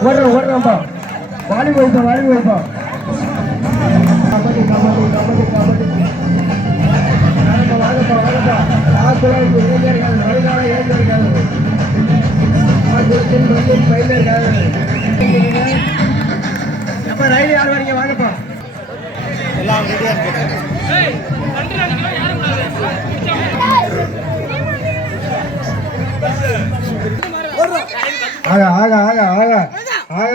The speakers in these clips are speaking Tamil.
ஓடுறோம் ஓடுறோம்ப்பா வாலி போய்ப்பா வாலி போய்ப்பா கபடி கபடி கபடி கபடி. வாங்கப்பா வாங்கப்பா வாங்கப்பா. ஆக்குழாய்க்கு இளைஞர்கள் வருங்கால இளைஞர்கள் பயிலர்கள் அப்ப ரயில் யார் வரீங்க வாங்கப்பா. ஆக ஆக ஆக ஆக. ஆக.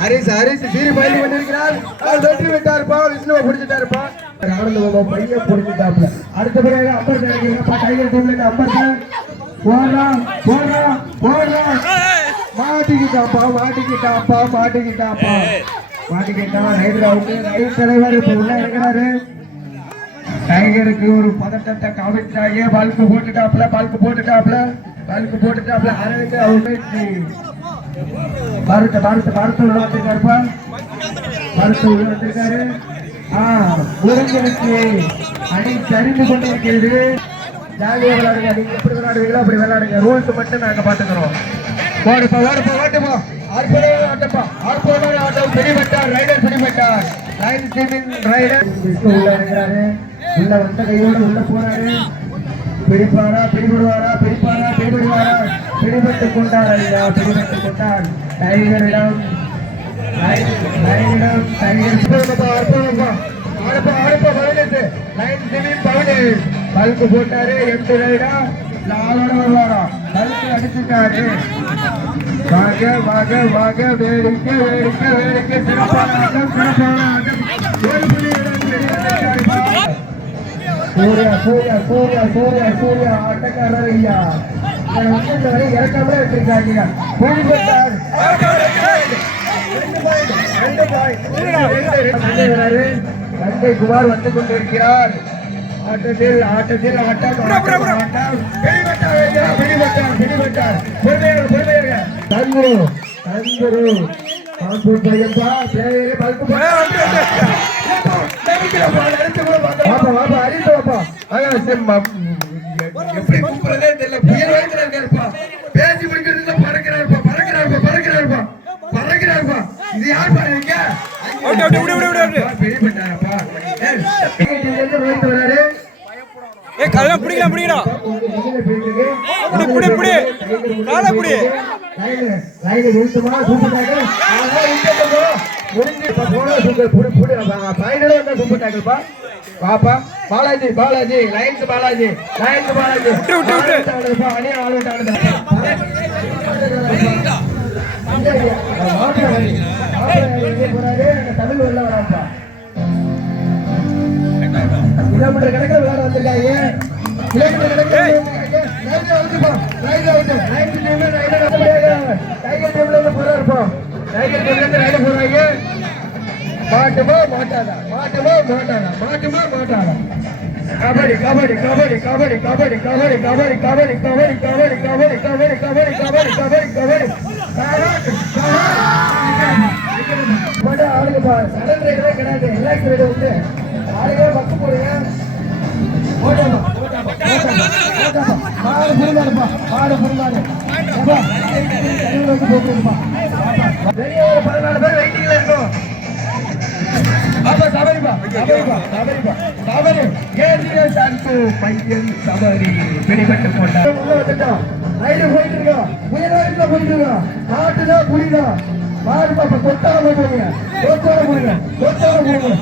ஹரிஸ் ஹரிஸ் சீரி பயிர் பண்ணிருக்கிறார் வெற்றி விட்டாருப்பா விஷ்ணுவை பிடிச்சிட்டாருப்பா. பாபா பையன் பிடிச்சிட்டாப்ல அடுத்த பிறகு அம்பர் நினைக்கிறீங்கப்பா டைகர் டீம்ல அம்பர் போடுறான் போடுறான் போடுறான் மாட்டிக்கிட்டாப்பா மாட்டிக்கிட்டாப்பா மாட்டிக்கிட்டாப்பா. மாட்டிக்கிட்டான் ரைடர் அவுட்டு ரைட் தலைவர் இப்ப உள்ள இருக்கிறாரு. டைகருக்கு ஒரு பதட்டத்தை காமிச்சாங்க. பாலுக்கு போட்டுட்டாப்ல பாலுக்கு போட்டுட்டாப்ல பாலுக்கு போட்டுட்டாப்ல அரவிந்த் அவுட் பாரத பாரத பாரத உள்ள வந்திருக்காருப்பா பாரத உள்ள வந்திருக்காரு. ஆ முருகனுக்கு அணி சரிந்து கொண்டு இருக்கிறது ஜாலியா விளையாடுங்க. நீங்க எப்படி விளையாடுவீங்களோ அப்படி விளையாடுங்க. ரூல்ஸ் மட்டும் நாங்க பாத்துக்கிறோம். ஓடுப்பா ஓடுப்பா ஓட்டுப்பா அற்புதமான ஆட்டப்பா. அற்புதமான ஆட்டம் பிடிபட்டார். ரைடர் பிடிபட்டார். Line steaming raider. உள்ள இருக்கிறாரு. உள்ள வந்த கையோடு உள்ள போறாரு. பிடிப்பாரா பிடிபடுவாரா பிடிப்பாரா பிடிபடுவாரா? பிடிபட்டு கொண்டார் ஐயா பிடிபட்டு கொண்டார். டைகரிடம் டைகரிடம் டைகர். பல்கு போட்டாரு எட்டு ரைடா. லாலோட வருவாரா? பல்கு அடிச்சுட்டாரு. வாக வாக வாக வேடிக்கை வேடிக்கை வேடிக்கை. சிறப்பான ஆட்டம் சிறப்பான ஆட்டம். ஒரு புள்ளி சூர்யா சூர்யா சூர்யா சூர்யா சூர்யா ஆட்டக்காரர் ஐயா இந்த வரை இறக்காமலே வச்சிருக்காங்க. தந்தை குமார் வந்து கொண்டிருக்கிறார். ஆட்டத்தில் ஆட்டத்தில் ஆட்டம். ஆட்டம், பிடிபட்டார் பிடிபட்டார் பிடிபட்டார். பொறுமையாக பொறுமையாக. தங்குரு பல்கு வாப்பா வாப்பா அரித்து வாப்பா. எப்படி கூப்பிடுறதே தெரியல. புயல் வயத்துல இருக்காருப்பா பேசி முடிக்கிறதுல பறக்கிறாருப்பா பறக்கிறாருப்பா பறக்கிறாருப்பா. பறக்கிறாருப்பா. இது யார் பாருங்க ஏ கல்லாம் பிடிக்கலாம் பிடிக்கலாம். புடி கல்லாம் பிடிக்கலாம் பிடிக்கலாம் புடி, புடி, புடி. காலை புடி. பாலாஜி பாலாஜி லைன்ஸ் பாலாஜி லைன்ஸ் பாலாஜி விட்டு, விட்டு, விட்டு. அணி ஆளுட்டாங்க தமிழ் உள்ள வராப்பா கிலோமீட்டர் கணக்கில் விளையாட வந்திருக்காங்க கிலோமீட்டர் கணக்கில் லைன்ல டைகர் டீம்ல இருந்து போறாங்க மாட்டுமா மாட்டாதா மாட்டுமா மாட்டாதா மாட்டுமா மாட்டாதா கபடி கபடி கபடி கபடி கபடி கபடி கபடி கபடி கபடி கபடி கபடி கபடி கபடி கபடி கபடி கபடி ஆளுங்க சடன் கிடையாது ரிலாக்ஸ் ஆளுங்க போடுங்க ஓட்டாமா ஓட்டாமா மாடு மாடு போட்டுருப்பா வெளியே ஒரு பதினாலு பேர் வெயிட்டிங்ல இருக்கும் அப்ப சபரிபா சபரிபா சபரிபா சபரி ஏசிய சான்சு பையன் சபரி பிடிபட்டு போட்டார் உள்ள வந்துட்டான் ரைடு போயிட்டு இருக்கான் உயர் வயசுல போயிட்டு இருக்கான் காட்டுதா புரியுதா? மாடு பாப்பா கொத்தால போடுங்க. கொத்தால போடுங்க. கொத்தால போடுங்க.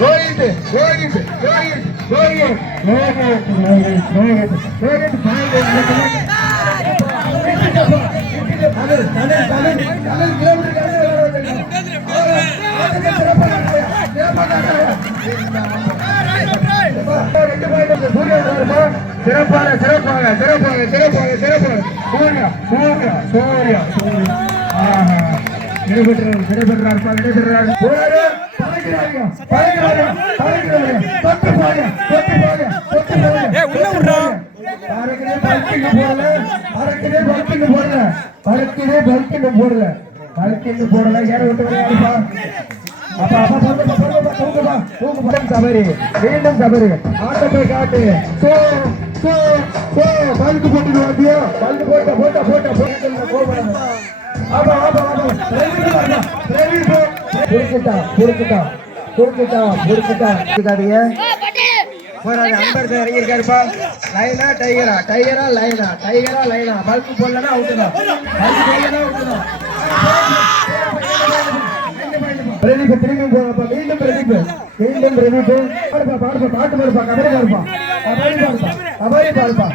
கோயிட்டு கோயிட்டு கோயிட்டு கோயிட்டு கோயிட்டு கோயிட்டு கோயிட்டு சிறப்பாக சிறப்பாக சிறப்பாக சிறப்பாக சிறப்பாக சூர்யா சூர்யா சூர்யா சூர்யா ஆஹா போராடு பறக்கிறாங்க பறக்கிறாங்க பறக்கிறாங்க தொட்டு போங்க தொட்டு போங்க தொட்டு போங்க அரைக்கிலே பருக்கின்னு போடல. அரைக்கிலே பருக்கின்னு போடல. பருக்கிலே பருக்கின்னு போடல. பருக்கின்னு போடல. ஏற விட்டு விளையாடுப்பா அப்பா? அப்பா சொல்லுப்பா சொல்லுப்பா தூங்குப்பா தூங்குப்பா தவறு. மீண்டும் தவறு. ஆட்டத்தை காட்டு. சோ சோ சோ பழுக்கு போட்டு வந்தியோ பழுக்கு போட்ட போட்ட போட்ட போட்ட. கோபம் ஆமா ஆமா ஆமா ரெண்டு ரெண்டு புடிச்சிட்டா போறாரு அம்பர் இறங்கி இருக்காருப்பா லைனா டைகரா டைகரா லைனா டைகரா லைனா. பல்கு போடலனா அவுட் தான். தான். பிரதீப் திரும்பி போறப்ப மீண்டும் பிரதீப். மீண்டும் பிரதீப். பாடுப்பா பாடுப்பா. பாட்டு பாடுப்பா. கபடி பாடுப்பா. கபடி பாடுப்பா. Kabaddi பாடுப்பா.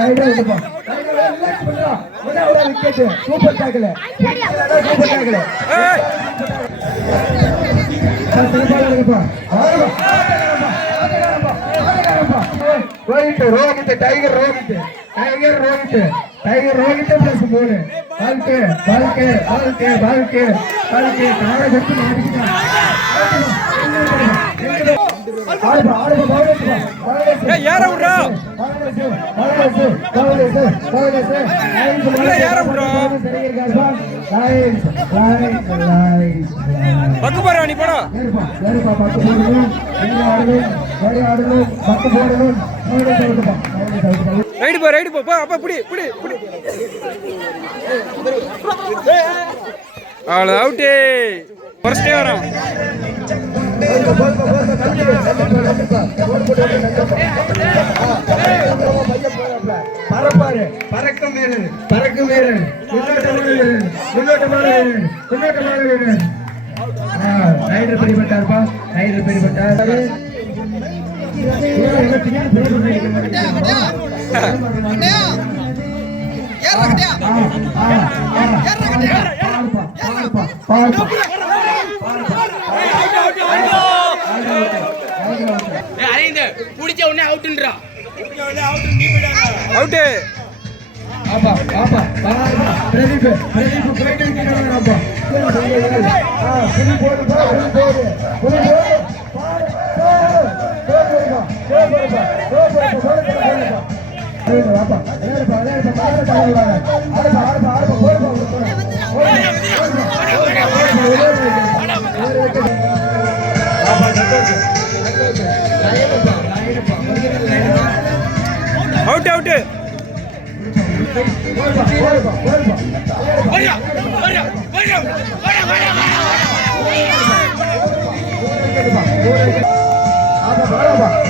Raid wicket super tackle super Rohit Rohit tiger Rohit tiger Rohit tiger Rohit plus மூணு. பால்கே பால்கே பால்கே பால்கே பால்கே. காலை வச்சு மாட்டிக்கிட்டான் ஏற விட்றா. பக்கு பாரு போடணும், பத்து போடணும், ரைடு போ ரைடு போ அப்பா புடி புடி புடி. அவ்வளோ அவுட்டு ஃபர்ஸ்டே வரோம். போதுப்பா, பறப்பாரு, பறக்கும் வீரன், பறக்கும் வீரன், முன்னோட்டமான வீரன், முன்னோட்டமான வீரன், முன்னோட்டமான வீரன். ரைடர் பிடிபட்டார்ப்பா, ரைடர் பிடிபட்டார். இவன் இவன் பின்னாடி பிடிபட்டு அரவிந்த் பிடிச்ச உடனே அவுட்டுன்றா அவுட்டு ஆப்பா ஆப்பா பிரதீப் பிரதீப் போயிட்டு இருக்கிறாராப்பா ஆ புடி போடு போடு போடு அவுட் அவுட் ஆமா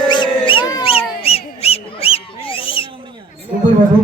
அவுட் கத்திகளா